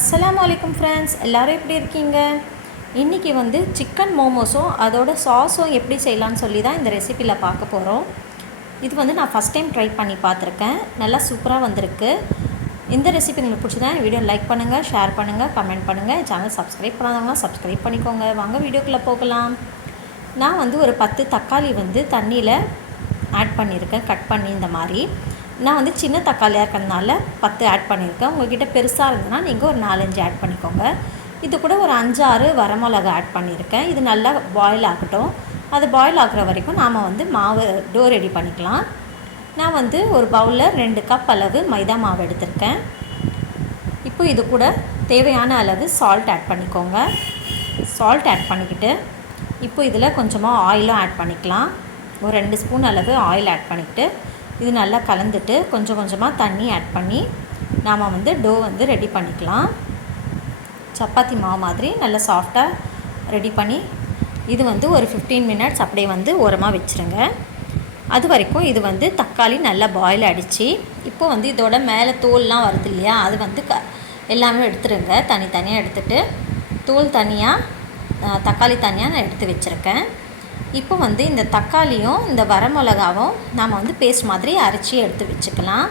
அஸ்லாம் அலைக்கும் ஃப்ரெண்ட்ஸ் எல்லோரும் எப்படி இருக்கீங்க? இன்றைக்கி வந்து சிக்கன் மோமோஸும் அதோட சாஸும் எப்படி செய்யலான்னு சொல்லி தான் இந்த ரெசிப்பியில் பார்க்க போகிறோம் இது வந்து நான் ஃபஸ்ட் டைம் ட்ரை பண்ணி பார்த்துருக்கேன். நல்லா சூப்பராக வந்திருக்கு. இந்த ரெசிபி உங்களுக்கு பிடிச்சதா வீடியோ லைக் பண்ணுங்கள் ஷேர் பண்ணுங்கள் கமெண்ட் பண்ணுங்கள் சேனல் சப்ஸ்கிரைப் பண்ணாதவங்க சப்ஸ்கிரைப் பண்ணிக்கோங்க. வாங்க வீடியோக்குள்ளே போகலாம். நான் வந்து ஒரு பத்து தக்காளி வந்து தண்ணியில் ஆட் பண்ணியிருக்கேன் கட் பண்ணி இந்த மாதிரி. நான் வந்து சின்ன தக்காளியாக இருக்கிறதுனால பத்து ஆட் பண்ணியிருக்கேன். உங்கள்கிட்ட பெருசாக இருந்ததுன்னா நீங்கள் ஒரு நாலஞ்சு ஆட் பண்ணிக்கோங்க. இது கூட ஒரு அஞ்சாறு வரமிளகா ஆட் பண்ணியிருக்கேன். இது நல்லா பாயில் ஆகட்டும். அது பாயில் ஆகிற வரைக்கும் நாம் வந்து மாவு டோ ரெடி பண்ணிக்கலாம். நான் வந்து ஒரு பவுலில் ரெண்டு கப் அளவு மைதா மாவு எடுத்திருக்கேன். இப்போ இது கூட தேவையான அளவு சால்ட் ஆட் பண்ணிக்கோங்க. சால்ட் ஆட் பண்ணிக்கிட்டு இப்போ இதில் கொஞ்சமாக ஆயிலும் ஆட் பண்ணிக்கலாம். ஒரு ரெண்டு ஸ்பூன் அளவு ஆயில் ஆட் பண்ணிக்கிட்டு இது நல்லா கலந்துட்டு கொஞ்சம் கொஞ்சமாக தண்ணி ஆட் பண்ணி நாம் வந்து டோ வந்து ரெடி பண்ணிக்கலாம். சப்பாத்தி மாவு மாதிரி நல்லா சாஃப்டாக ரெடி பண்ணி இது வந்து ஒரு ஃபிஃப்டீன் மினிட்ஸ் அப்படியே வந்து ஓரமாக வச்சுருங்க. அது வரைக்கும் இது வந்து தக்காளி நல்லா பாயில் அடித்து இப்போ வந்து இதோட மேலே தோல்லாம் வருது இல்லையா அது வந்து க எல்லாமே எடுத்துருங்க. தனித்தனியாக எடுத்துகிட்டு தோல் தனியாக தக்காளி தனியாக நான் எடுத்து வச்சுருக்கேன். இப்போ வந்து இந்த தக்காளியும் இந்த வரமிளகாவும் நாம் வந்து பேஸ்ட் மாதிரி அரைச்சி எடுத்து வச்சுக்கலாம்.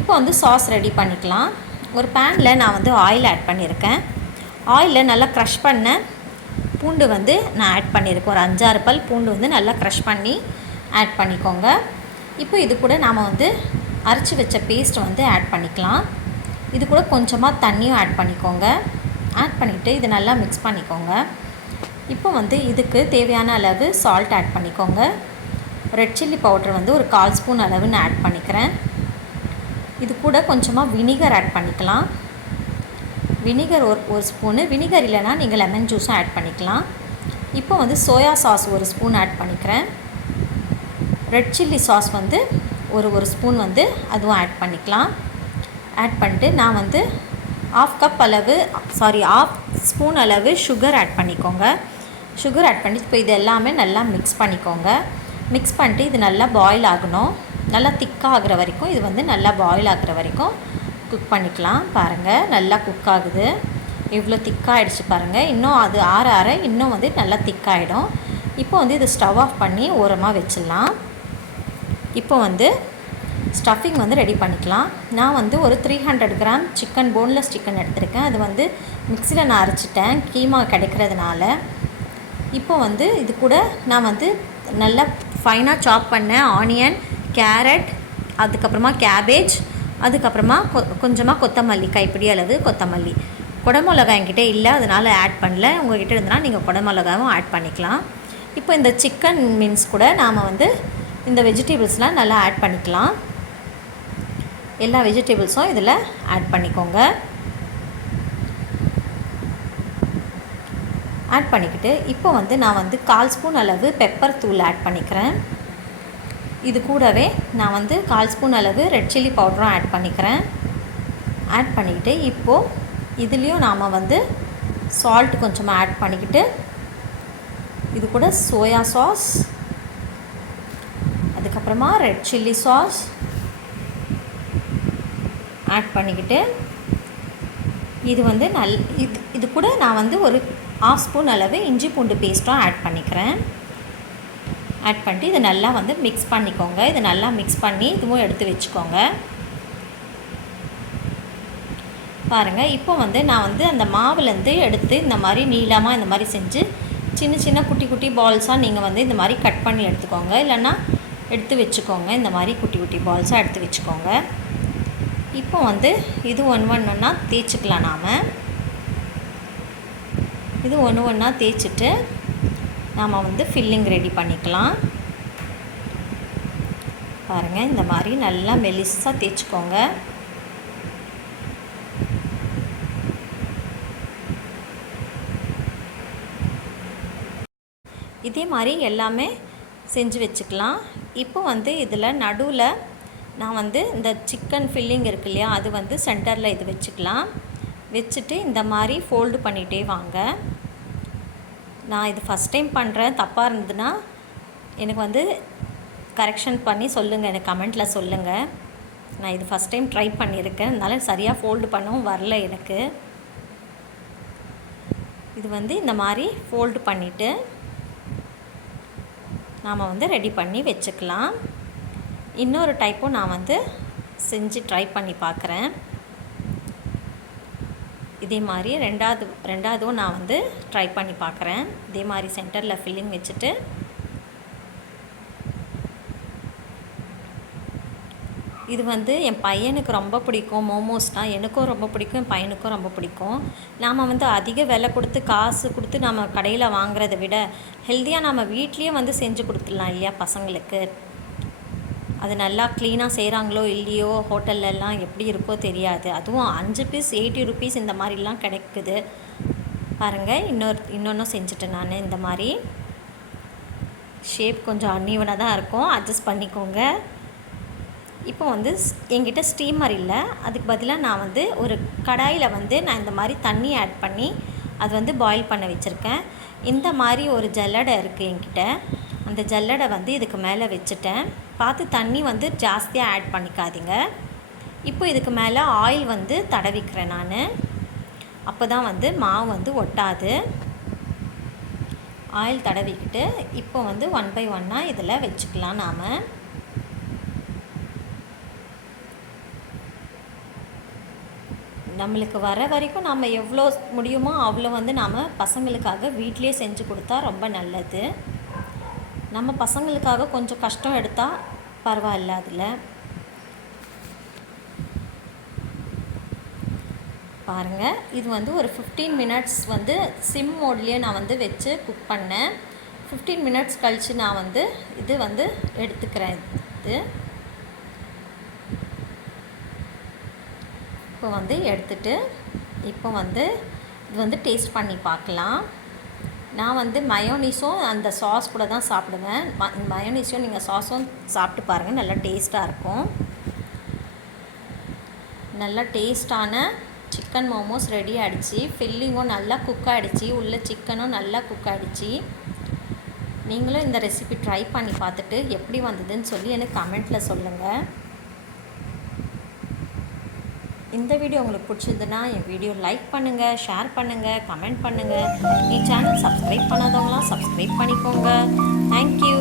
இப்போ வந்து சாஸ் ரெடி பண்ணிக்கலாம். ஒரு பேனில் நான் வந்து ஆயில் ஆட் பண்ணியிருக்கேன். ஆயிலில் நல்லா க்ரஷ் பண்ண பூண்டு வந்து நான் ஆட் பண்ணியிருக்கேன். ஒரு அஞ்சாறு பல் பூண்டு வந்து நல்லா க்ரஷ் பண்ணி ஆட் பண்ணிக்கோங்க. இப்போ இது கூட நாம் வந்து அரைச்சி வச்ச பேஸ்ட் வந்து ஆட் பண்ணிக்கலாம். இது கூட கொஞ்சமாக தண்ணியும் ஆட் பண்ணிக்கோங்க. ஆட் பண்ணிவிட்டு இது நல்லா மிக்ஸ் பண்ணிக்கோங்க. இப்போ வந்து இதுக்கு தேவையான அளவு சால்ட் ஆட் பண்ணிக்கோங்க. ரெட் சில்லி பவுடர் வந்து ஒரு கால் ஸ்பூன் அளவுன்னு ஆட் பண்ணிக்கிறேன். இது கூட கொஞ்சமாக வினிகர் ஆட் பண்ணிக்கலாம். வினிகர் ஒரு ஒரு ஸ்பூனு வினிகர் இல்லைனா நீங்கள் லெமன் ஜூஸும் ஆட் பண்ணிக்கலாம். இப்போ வந்து சோயா சாஸ் ஒரு ஸ்பூன் ஆட் பண்ணிக்கிறேன். ரெட் சில்லி சாஸ் வந்து ஒரு ஒரு ஸ்பூன் வந்து அதுவும் ஆட் பண்ணிக்கலாம். ஆட் பண்ணிட்டு நான் வந்து ஆஃப் கப் அளவு சாரி ஆஃப் ஸ்பூன் அளவு சுகர் ஆட் பண்ணிக்கோங்க. சுகர் ஆட் பண்ணி இப்போ இது எல்லாமே நல்லா மிக்ஸ் பண்ணிக்கோங்க. மிக்ஸ் பண்ணிட்டு இது நல்லா பாயில் ஆகணும். நல்லா திக்காக ஆகிற வரைக்கும் இது வந்து நல்லா பாயில் ஆகிற வரைக்கும் குக் பண்ணிக்கலாம். பாருங்கள் நல்லா குக் ஆகுது. இவ்வளோ திக்காகிடுச்சு பாருங்கள் இன்னும் அது ஆற ஆற இன்னும் வந்து நல்லா திக்காகிடும் இப்போ வந்து இது ஸ்டவ் ஆஃப் பண்ணி ஓரமாக வச்சிடலாம். இப்போ வந்து ஸ்டஃபிங் வந்து ரெடி பண்ணிக்கலாம். நான் வந்து ஒரு three hundred gram chicken boneless chicken எடுத்திருக்கேன். அது வந்து மிக்சியில் நான் அரைச்சிட்டேன். கீமா கிடைக்கிறதுனால. இப்போ வந்து இது கூட நான் வந்து நல்லா ஃபைனாக சாப் பண்ண ஆனியன் கேரட் அதுக்கப்புறமா கேபேஜ் அதுக்கப்புறமா கொ கொஞ்சமாக கொத்தமல்லி கைப்பிடி அளவு கொத்தமல்லி. குடமிளகா என்கிட்ட இல்லை அதனால் ஆட் பண்ணல. உங்கள்கிட்ட இருந்தனால் நீங்கள் குடமிளகாவும் ஆட் பண்ணிக்கலாம். இப்போ இந்த சிக்கன் மீன்ஸ் கூட நாம் வந்து இந்த வெஜிடபிள்ஸ்லாம் நல்லா ஆட் பண்ணிக்கலாம். எல்லா வெஜிடபிள்ஸும் இதில் ஆட் பண்ணிக்கோங்க. ஆட் பண்ணிக்கிட்டு இப்போ வந்து நான் வந்து கால் ஸ்பூன் அளவு பெப்பர் தூள் ஆட் பண்ணிக்கிறேன். இது கூடவே நான் வந்து கால் ஸ்பூன் அளவு ரெட் சில்லி பவுடரும் ஆட் பண்ணிக்கிறேன். ஆட் பண்ணிக்கிட்டு இப்போது இதுலேயும் நாம் வந்து சால்ட் கொஞ்சமாக ஆட் பண்ணிக்கிட்டு இது கூட சோயா சாஸ் அதுக்கப்புறமா ரெட் சில்லி சாஸ் ஆட் பண்ணிக்கிட்டு இது வந்து நல் இது இது கூட நான் வந்து ஒரு ஆஃப் ஸ்பூன் அளவு இஞ்சி பூண்டு பேஸ்ட்டும் ஆட் பண்ணிக்கிறேன். ஆட் பண்ணிட்டு இதை நல்லா வந்து மிக்ஸ் பண்ணிக்கோங்க. இதை நல்லா மிக்ஸ் பண்ணி இதுவும் எடுத்து வச்சுக்கோங்க. பாருங்கள் இப்போ வந்து நான் வந்து அந்த மாவுலேருந்து எடுத்து இந்த மாதிரி நீளமாக இந்த மாதிரி செஞ்சு சின்ன சின்ன குட்டி குட்டி பால்ஸாக நீங்கள் வந்து இந்த மாதிரி கட் பண்ணி எடுத்துக்கோங்க. இல்லைன்னா எடுத்து வச்சுக்கோங்க. இந்த மாதிரி குட்டி குட்டி பால்ஸாக எடுத்து வச்சுக்கோங்க. இப்போ வந்து இது ஒன்று ஒன்றுன்னா தேய்ச்சிக்கலாம் நாம். இது ஒன்று ஒன்றா தேய்ச்சிட்டு நாம் வந்து ஃபில்லிங் ரெடி பண்ணிக்கலாம். பாருங்கள் இந்த மாதிரி நல்லா மெலிசாக தேய்ச்சிக்கோங்க. இதே மாதிரி எல்லாமே செஞ்சு வச்சுக்கலாம். இப்போ வந்து இதில் நடுவில் நான் வந்து இந்த சிக்கன் ஃபில்லிங் இருக்கு இல்லையா அது வந்து சென்டரில் இது வச்சுக்கலாம். வச்சுட்டு இந்த மாதிரி ஃபோல்டு பண்ணிகிட்டே வாங்க. நான் இது ஃபஸ்ட் டைம் பண்ணுறேன் தப்பாக இருந்ததுன்னா எனக்கு வந்து கரெக்ஷன் பண்ணி சொல்லுங்கள் எனக்கு கமெண்ட்டில் சொல்லுங்கள் நான் இது ஃபஸ்ட் டைம் ட்ரை பண்ணியிருக்கேன். அதனால சரியாக ஃபோல்டு பண்ணவும் வரல எனக்கு. இது வந்து இந்த மாதிரி ஃபோல்டு பண்ணிவிட்டு நாம் வந்து ரெடி பண்ணி வச்சுக்கலாம். இன்னொரு டைப்பும் நான் வந்து செஞ்சு ட்ரை பண்ணி பார்க்குறேன். இதே மாதிரி ரெண்டாவது ரெண்டாவதும் நான் வந்து ட்ரை பண்ணி பார்க்குறேன். இதே மாதிரி சென்டரில் ஃபில்லிங் வச்சுட்டு. இது வந்து என் பையனுக்கு ரொம்ப பிடிக்கும். மோமோஸ்னால் எனக்கும் ரொம்ப பிடிக்கும் என் பையனுக்கும் ரொம்ப பிடிக்கும். நாம் வந்து அதிக விலை கொடுத்து காசு கொடுத்து நம்ம கடையில் வாங்குறதை விட ஹெல்த்தியாக நம்ம வீட்லேயே வந்து செஞ்சு கொடுத்துடலாம் இல்லையா பசங்களுக்கு? அது நல்லா க்ளீனாக செய்கிறாங்களோ இல்லையோ ஹோட்டல்லலாம் எப்படி இருக்கோ தெரியாது. அதுவும் அஞ்சு பீஸ் எயிட்டி ருபீஸ் இந்த மாதிரிலாம் கிடைக்குது. பாருங்கள் இன்னொரு இன்னொன்றும் செஞ்சுட்டேன் நான். இந்த மாதிரி ஷேப் கொஞ்சம் அன்னீவனாக தான் இருக்கும். அட்ஜஸ்ட் பண்ணிக்கோங்க. இப்போ வந்து என்கிட்ட ஸ்டீமர் இல்லை. அதுக்கு பதிலாக நான் வந்து ஒரு கடாயில் வந்து நான் இந்த மாதிரி தண்ணி ஆட் பண்ணி அது வந்து பாயில் பண்ண வச்சுருக்கேன். இந்த மாதிரி ஒரு ஜல்லடை இருக்குது என்கிட்ட. அந்த ஜல்லடை வந்து இதுக்கு மேலே வச்சுட்டேன். பார்த்து தண்ணி வந்து ஜாஸ்தியாக ஆட் பண்ணிக்காதீங்க. இப்போ இதுக்கு மேலே ஆயில் வந்து தடவிக்கிறேன் நான். அப்போ தான் வந்து மாவு வந்து ஒட்டாது. ஆயில் தடவிக்கிட்டு இப்போ வந்து ஒன் பை ஒன்னாக இதில் வச்சுக்கலாம் நாம். நம்மளுக்கு வர வரைக்கும் நம்ம எவ்வளோ முடியுமோ அவ்வளோ வந்து நாம் பசங்களுக்காக வீட்டிலே செஞ்சு கொடுத்தா ரொம்ப நல்லது. நம்ம பசங்களுக்காக கொஞ்சம் கஷ்டம் எடுத்தால் பரவாயில்ல அதில். பாருங்கள் இது வந்து ஒரு ஃபிஃப்டீன் மினிட்ஸ் வந்து சிம் மோட்லேயே நான் வந்து வச்சு குக் பண்ணேன். ஃபிஃப்டீன் மினிட்ஸ் கழித்து நான் வந்து இது வந்து எடுத்துக்கிறேன் இது. இப்போ வந்து எடுத்துட்டு இப்போ வந்து இது வந்து டேஸ்ட் பண்ணி பார்க்கலாம். நான் வந்து மயோனிஸும் அந்த சாஸ் கூட தான் சாப்பிடுவேன். ம மயோனிஸும் நீங்கள் சாஸும் சாப்பிட்டு பாருங்கள் நல்லா டேஸ்ட்டாக இருக்கும். நல்லா டேஸ்டான சிக்கன் மோமோஸ் ரெடி ஆகிடுச்சு ஃபில்லிங்கும் நல்லா குக் ஆகிடுச்சி உள்ள சிக்கனும் நல்லா குக் ஆகிடுச்சி நீங்களும் இந்த ரெசிபி ட்ரை பண்ணி பார்த்துட்டு எப்படி வந்ததுன்னு சொல்லி எனக்கு கமெண்ட்டில் சொல்லுங்கள் இந்த வீடியோ உங்களுக்கு பிடிச்சதுன்னா என் வீடியோ லைக் பண்ணுங்கள் ஷேர் பண்ணுங்கள் கமெண்ட் பண்ணுங்கள் என் சேனல் சப்ஸ்கிரைப் பண்ணாதவங்களாம் சப்ஸ்கிரைப் பண்ணிக்கோங்க. Thank you